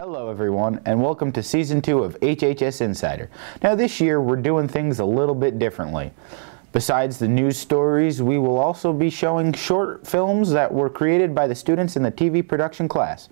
Hello everyone, and welcome to Season 2 of HHS Insider. Now this year we're doing things a little bit differently. Besides the news stories, we will also be showing short films that were created by the students in the TV production class.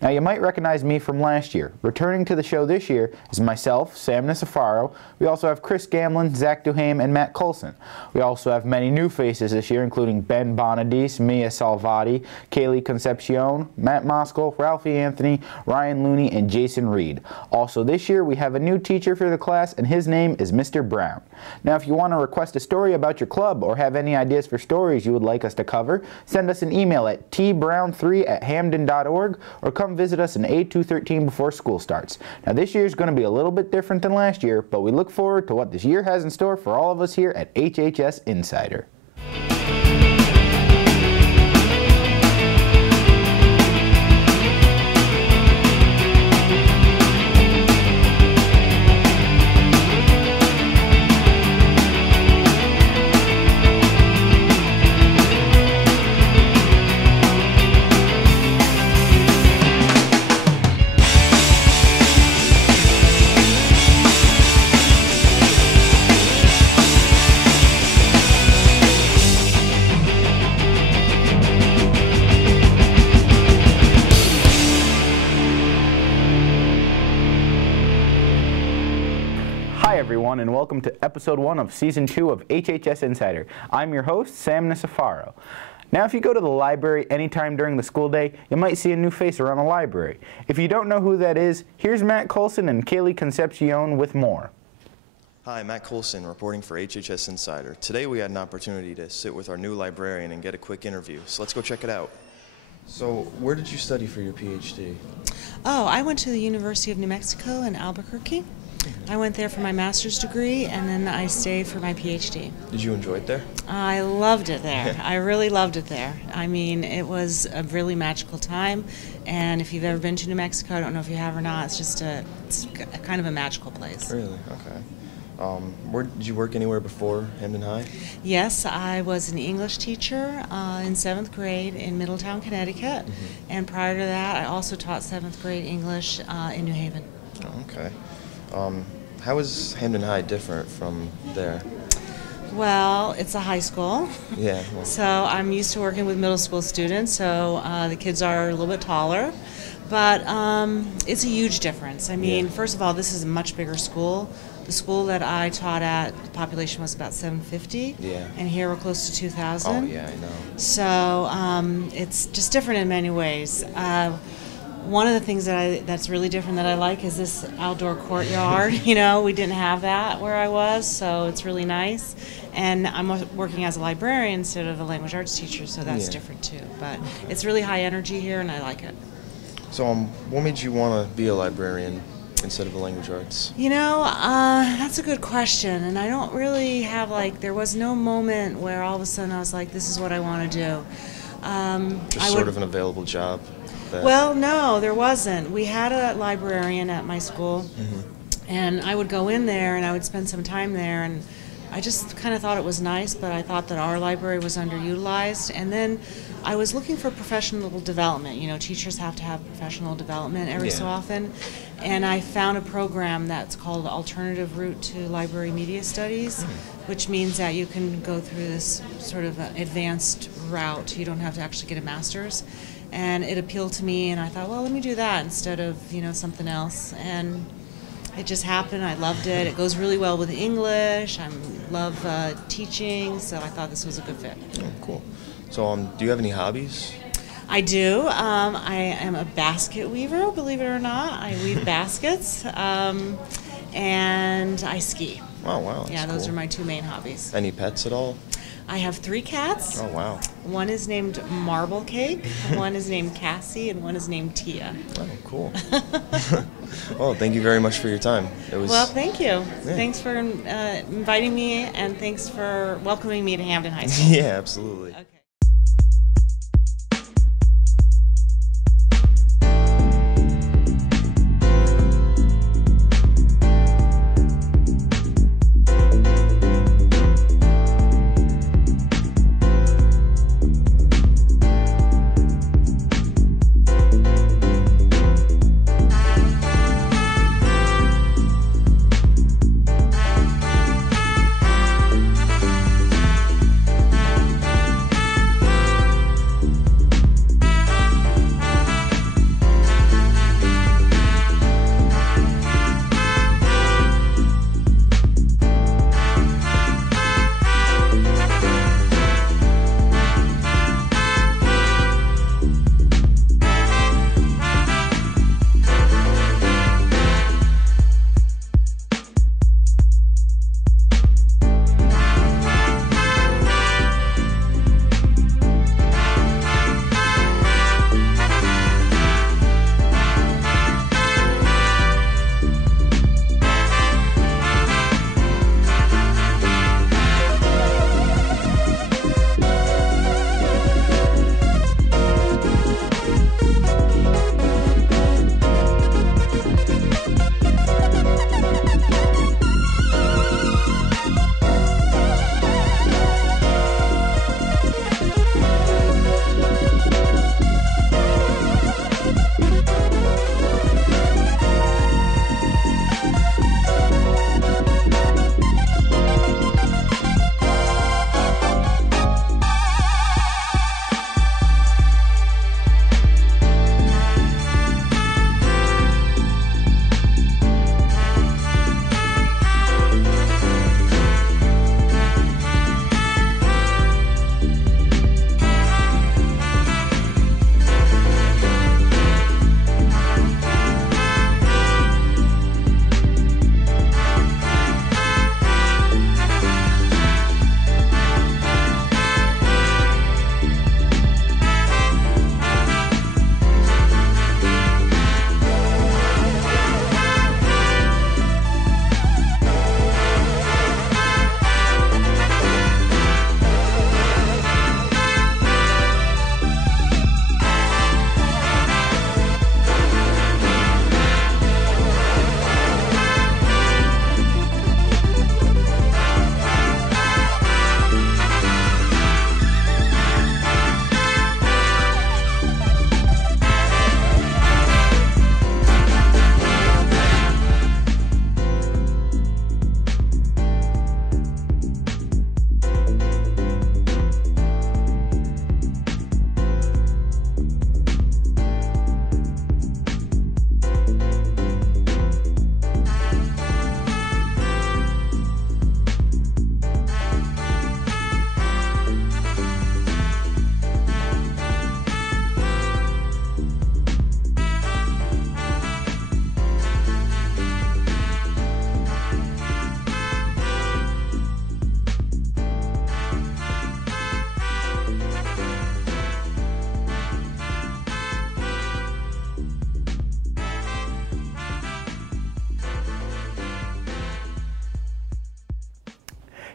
Now you might recognize me from last year. Returning to the show this year is myself, Sam Nicefaro. We also have Chris Gamlin, Zach Duhame, and Matt Coulson. We also have many new faces this year, including Ben Bonadise, Mia Salvati, Kaylee Concepcion, Matt Moskal, Ralphie Anthony, Ryan Looney, and Jason Reed. Also this year we have a new teacher for the class, and his name is Mr. Brown. Now if you want to request a story about your club or have any ideas for stories you would like us to cover, send us an email at tbrown3@hamden.org or come visit us in A213 before school starts. Now this year is going to be a little bit different than last year, but we look forward to what this year has in store for all of us here at HHS Insider. Hi everyone, and welcome to episode 1 of season 2 of HHS Insider. I'm your host, Sam Nicefaro. Now if you go to the library anytime during the school day, you might see a new face around the library. If you don't know who that is, here's Matt Coulson and Kaylee Concepcion with more. Hi, Matt Coulson, reporting for HHS Insider. Today we had an opportunity to sit with our new librarian and get a quick interview, so let's go check it out. So, where did you study for your PhD? Oh, I went to the University of New Mexico in Albuquerque. I went there for my master's degree, and then I stayed for my PhD. Did you enjoy it there? I loved it there. I really loved it there. I mean, it was a really magical time, and if you've ever been to New Mexico, I don't know if you have or not, it's kind of a magical place. Really? Okay. Did you work anywhere before Hamden High? Yes, I was an English teacher in 7th grade in Middletown, Connecticut, and prior to that, I also taught 7th grade English in New Haven. Oh, okay. How is Hamden High different from there? Well, it's a high school. Yeah. Well. So I'm used to working with middle school students, so the kids are a little bit taller. But it's a huge difference. I mean, first of all, this is a much bigger school. The school that I taught at, the population was about 750. Yeah. And here we're close to 2,000. Oh, yeah, I know. So it's just different in many ways. One of the things that's really different that I like is this outdoor courtyard. You know, we didn't have that where I was, so it's really nice. And I'm working as a librarian instead of a language arts teacher, so that's different too. But it's really high energy here, and I like it. So, what made you want to be a librarian instead of a language arts? You know, that's a good question, and I don't really have there was no moment where all of a sudden I was like, this is what I want to do. Just sort of an available job? Well, no, there wasn't. We had a librarian at my school, and I would go in there and I would spend some time there, and I just kind of thought it was nice, but I thought that our library was underutilized. And then I was looking for professional development. You know, teachers have to have professional development every so often. And I found a program that's called Alternative Route to Library Media Studies, which means that you can go through this sort of advanced route. You don't have to actually get a master's. And it appealed to me, and I thought, well, let me do that instead of, something else. And it just happened. I loved it. It goes really well with English. I love teaching, so I thought this was a good fit. Oh, cool. So, do you have any hobbies? I do. I am a basket weaver, believe it or not. I weave baskets, and I ski. Oh, wow. Yeah, those are my two main hobbies. Any pets at all? I have 3 cats. Oh, wow. One is named Marble Cake, one is named Cassie, and one is named Tia. Oh, cool. Well, thank you very much for your time. Well, thank you. Yeah. Thanks for inviting me, and thanks for welcoming me to Hamden High School. Yeah, absolutely. Okay.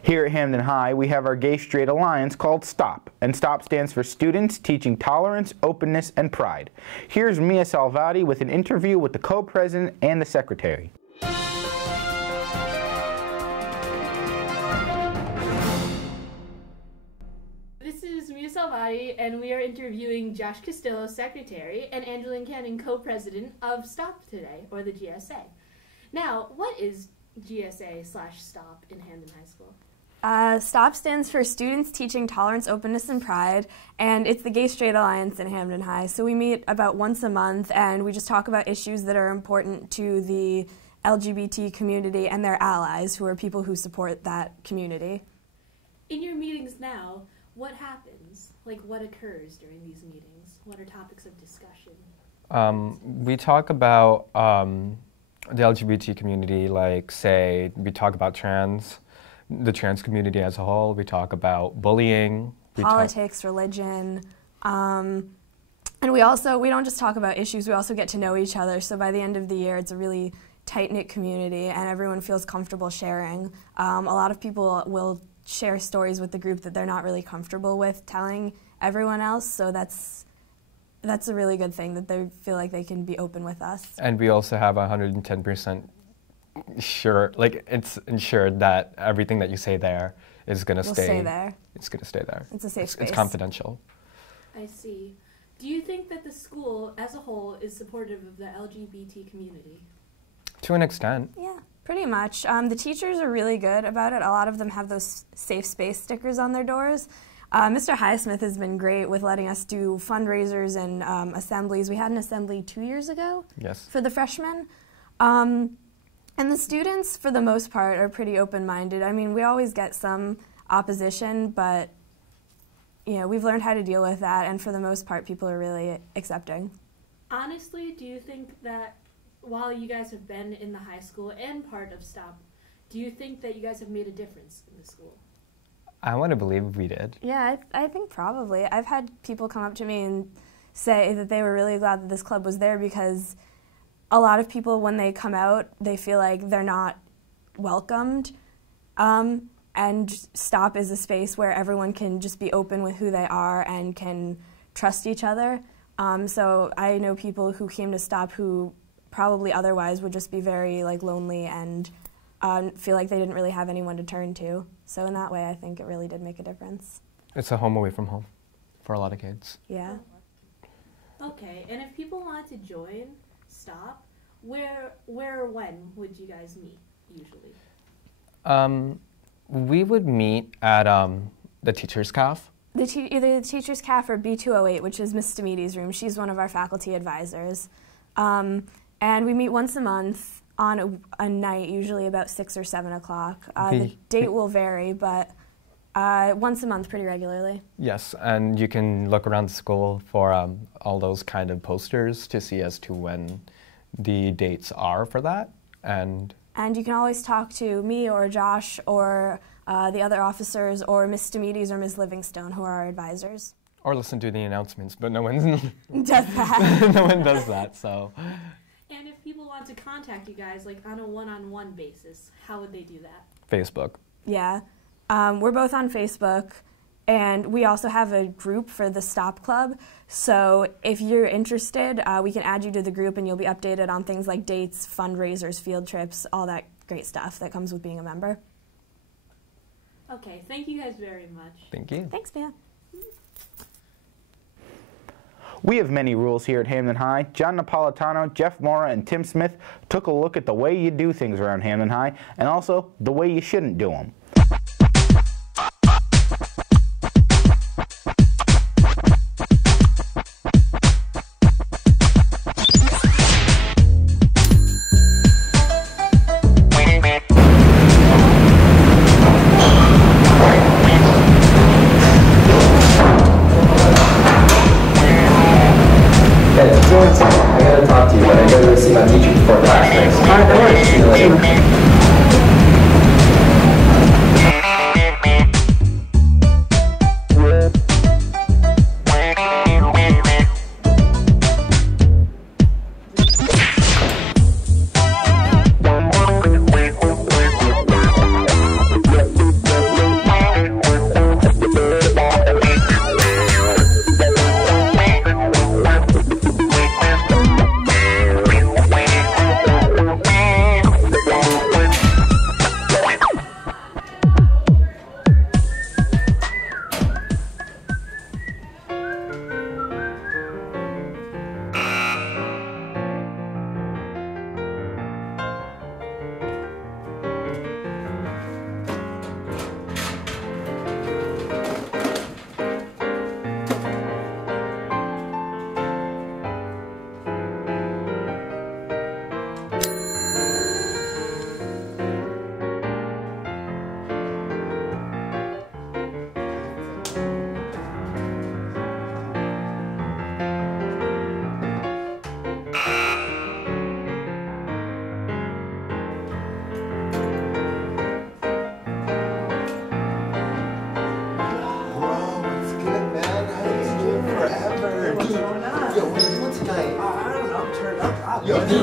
Here at Hamden High, we have our gay straight alliance called STOP, and STOP stands for Students Teaching Tolerance, Openness, and Pride. Here's Mia Salvati with an interview with the co-president and the secretary. This is Mia Salvati, and we are interviewing Josh Castillo, secretary, and Angeline Cannon, co-president of STOP today, or the GSA. Now, what is GSA/STOP in Hamden High School? STOP stands for Students Teaching Tolerance, Openness, and Pride, and it's the Gay Straight Alliance in Hamden High. So we meet about once a month, and we just talk about issues that are important to the LGBT community and their allies, who are people who support that community. In your meetings now, what happens? Like, what occurs during these meetings? What are topics of discussion? We talk about the LGBT community, like, say, we talk about the trans community as a whole. We talk about bullying. Politics, religion. And we don't just talk about issues, we also get to know each other. So by the end of the year, it's a really tight-knit community, and everyone feels comfortable sharing. A lot of people will share stories with the group that they're not really comfortable with telling everyone else, so that's a really good thing, that they feel like they can be open with us. And we also have 110% sure, like, it's ensured that everything that you say there is going to stay there. It's going to stay there. It's a safe space. It's confidential. I see. Do you think that the school as a whole is supportive of the LGBT community? To an extent. Yeah, pretty much. The teachers are really good about it. A lot of them have those safe space stickers on their doors. Mr. Highsmith has been great with letting us do fundraisers and assemblies. We had an assembly 2 years ago. Yes. For the freshmen. And the students, for the most part, are pretty open-minded. I mean, we always get some opposition, but we've learned how to deal with that, and for the most part, people are really accepting. Honestly, do you think that while you guys have been in the high school and part of STOP, do you think that you guys have made a difference in the school? I want to believe we did. Yeah, I think probably. I've had people come up to me and say that they were really glad that this club was there, because a lot of people, when they come out, they feel like they're not welcomed. And STOP is a space where everyone can just be open with who they are and can trust each other. So I know people who came to STOP who probably otherwise would just be very lonely and feel like they didn't really have anyone to turn to. So in that way, I think it really did make a difference. It's a home away from home for a lot of kids. Yeah. Okay, and if people want to join STOP, where or when would you guys meet usually? We would meet at the teacher's caf. Either the teacher's caf or B208, which is Miss Stamiti's room. She's one of our faculty advisors. And we meet once a month on a night, usually about 6 or 7 o'clock. The date will vary, but once a month pretty regularly. Yes, and you can look around the school for all those kind of posters to see as to when the dates are for that. And you can always talk to me or Josh or the other officers or Miss Stamides or Ms. Livingstone, who are our advisors. Or listen to the announcements, but no one does that. No one does that, so. And if people want to contact you guys, like on a one-on-one basis, how would they do that? Facebook. Yeah. We're both on Facebook, and we also have a group for the STOP Club. So if you're interested, we can add you to the group, and you'll be updated on things like dates, fundraisers, field trips, all that great stuff that comes with being a member. Okay, thank you guys very much. Thank you. Thanks, Mia. We have many rules here at Hamden High. John Napolitano, Jeff Mora, and Tim Smith took a look at the way you do things around Hamden High, and also the way you shouldn't do them. I gotta talk to you, but I gotta see my teacher before class next. Alright, no worries. See you later.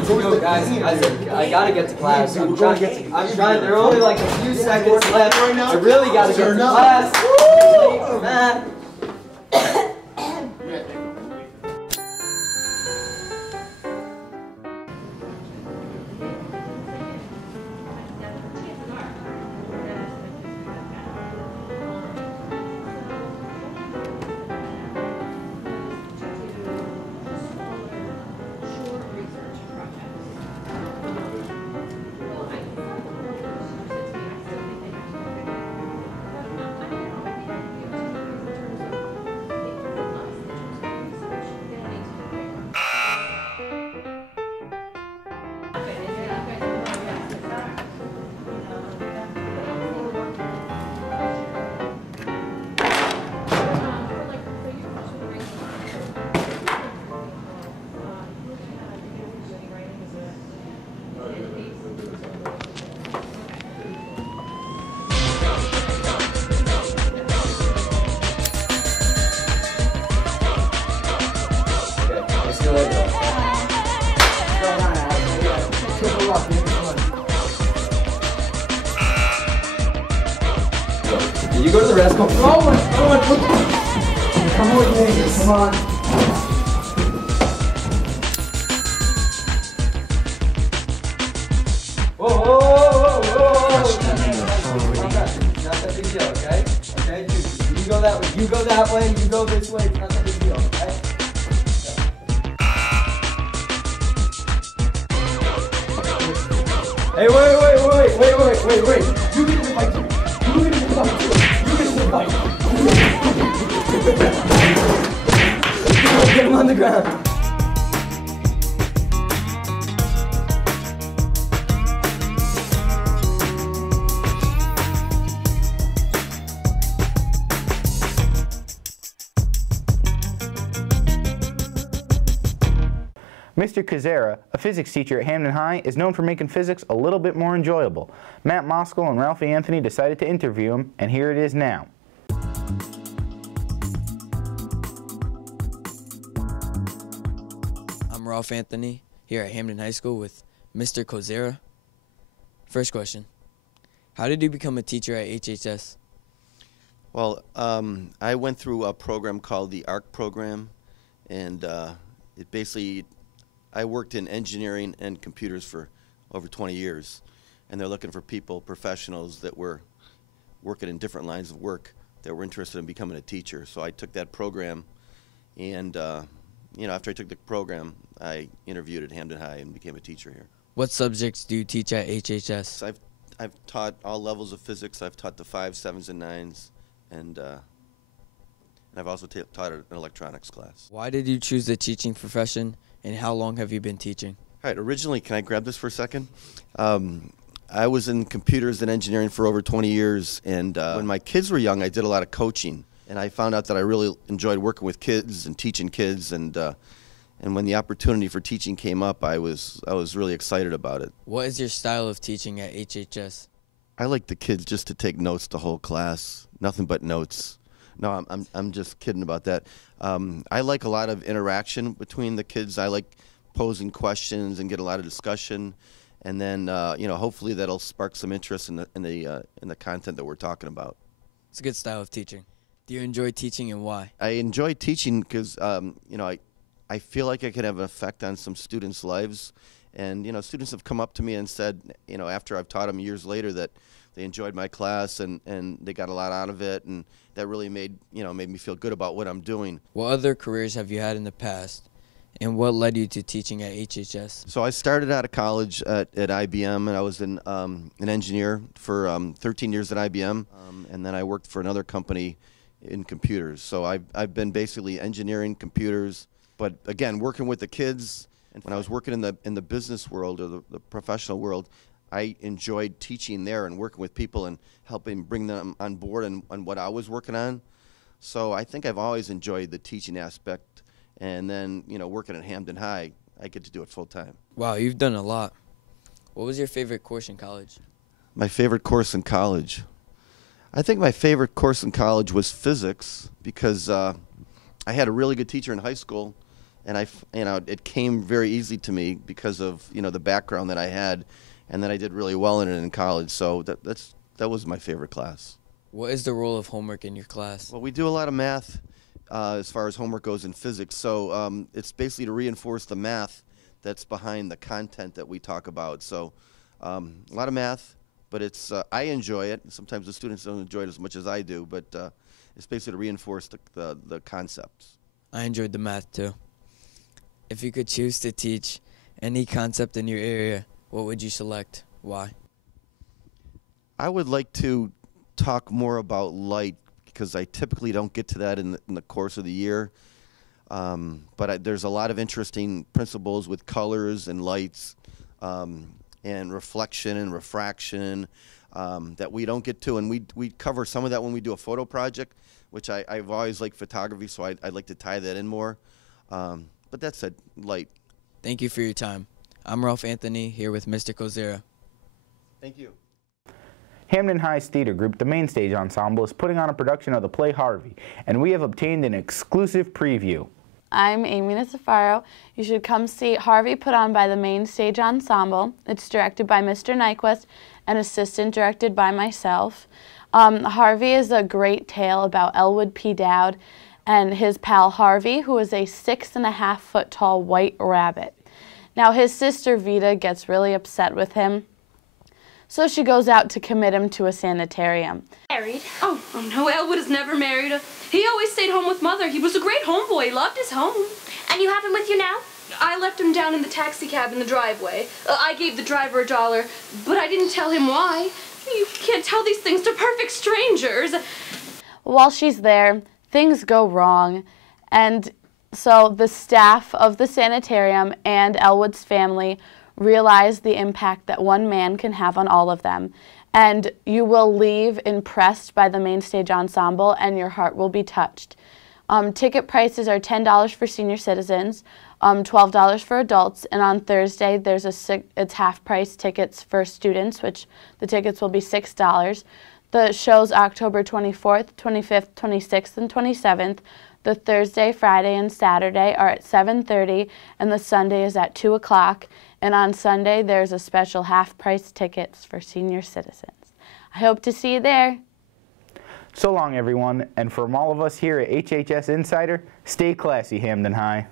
Yo, guys, I gotta get to class. I'm trying. There are only like a few seconds left. I really gotta get to class. Woo! Man. You go to the restroom. Come on with me. Come on. Whoa. Not that big deal, okay? Okay, dude. You go that way. You go that way. You go this way. It's not that big deal, okay? Hey, wait. You get the fight too. Get him on the ground. Mr. Kozera, a physics teacher at Hamden High, is known for making physics a little bit more enjoyable. Matt Moskal and Ralphie Anthony decided to interview him, and here it is now. I'm Ralph Anthony here at Hamden High School with Mr. Kozera. First question, how did you become a teacher at HHS? Well, I went through a program called the ARC program, and it basically, I worked in engineering and computers for over 20 years, and they're looking for people, professionals that were working in different lines of work that were interested in becoming a teacher. So I took that program, and you know, after I took the program, I interviewed at Hamden High and became a teacher here. What subjects do you teach at HHS? I've taught all levels of physics. I've taught the 5s, 7s, and 9s, and I've also taught an electronics class. Why did you choose the teaching profession, and how long have you been teaching? All right, originally, can I grab this for a second? I was in computers and engineering for over 20 years, and when my kids were young, I did a lot of coaching, and I found out that I really enjoyed working with kids and teaching kids, and when the opportunity for teaching came up, I was really excited about it. What is your style of teaching at HHS? I like the kids just to take notes the whole class, nothing but notes. No, I'm just kidding about that. I like a lot of interaction between the kids. I like posing questions and get a lot of discussion, and then you know, hopefully that'll spark some interest in the content that we're talking about. It's a good style of teaching. Do you enjoy teaching, and why? I enjoy teaching because you know, I feel like I can have an effect on some students' lives, and you know, students have come up to me and said, you know, after I've taught them years later, that they enjoyed my class and they got a lot out of it, and that really made me feel good about what I'm doing. What other careers have you had in the past, and what led you to teaching at HHS? So I started out of college at IBM, and I was an engineer for 13 years at IBM, and then I worked for another company in computers. So I've been basically engineering computers, but again, working with the kids. And when I was working in the business world or the professional world, I enjoyed teaching there and working with people and helping bring them on board on what I was working on. So I think I've always enjoyed the teaching aspect. And then, you know, working at Hamden High, I get to do it full time. Wow, you've done a lot. What was your favorite course in college? My favorite course in college? I think my favorite course in college was physics, because I had a really good teacher in high school, and it came very easy to me because of the background that I had, and that I did really well in it in college. So that was my favorite class. What is the role of homework in your class? Well, we do a lot of math as far as homework goes in physics. So it's basically to reinforce the math that's behind the content that we talk about. So a lot of math, but I enjoy it. Sometimes the students don't enjoy it as much as I do, but it's basically to reinforce the concepts. I enjoyed the math too. If you could choose to teach any concept in your area, what would you select? Why? I would like to talk more about light, because I typically don't get to that in the course of the year. But there's a lot of interesting principles with colors and lights and reflection and refraction that we don't get to. And we cover some of that when we do a photo project, which I've always liked photography, so I'd like to tie that in more. But that's it, light. Thank you for your time. I'm Ralph Anthony, here with Mr. Kozera. Thank you. Hamden High's theater group, the Main Stage Ensemble, is putting on a production of the play Harvey, and we have obtained an exclusive preview. I'm Amy Nicefaro. You should come see Harvey put on by the Main Stage Ensemble. It's directed by Mr. Nyquist and assistant directed by myself. Harvey is a great tale about Elwood P. Dowd and his pal Harvey, who is a 6.5-foot tall white rabbit. Now his sister Vita gets really upset with him, so she goes out to commit him to a sanitarium. Married? Oh no, Elwood is never married. He always stayed home with Mother. He was a great homeboy. He loved his home. And you have him with you now? I left him down in the taxi cab in the driveway. I gave the driver $1, but I didn't tell him why. You can't tell these things to perfect strangers. While she's there, things go wrong, and so the staff of the sanitarium and Elwood's family realize the impact that one man can have on all of them. And you will leave impressed by the Main Stage Ensemble, and your heart will be touched. Ticket prices are $10 for senior citizens, $12 for adults, and on Thursday there's it's half-price tickets for students, which the tickets will be $6. The show's October 24th, 25th, 26th, and 27th. The Thursday, Friday, and Saturday are at 7:30, and the Sunday is at 2 o'clock. And on Sunday, there's a special half-price tickets for senior citizens. I hope to see you there. So long, everyone, and from all of us here at HHS Insider, stay classy, Hamden High.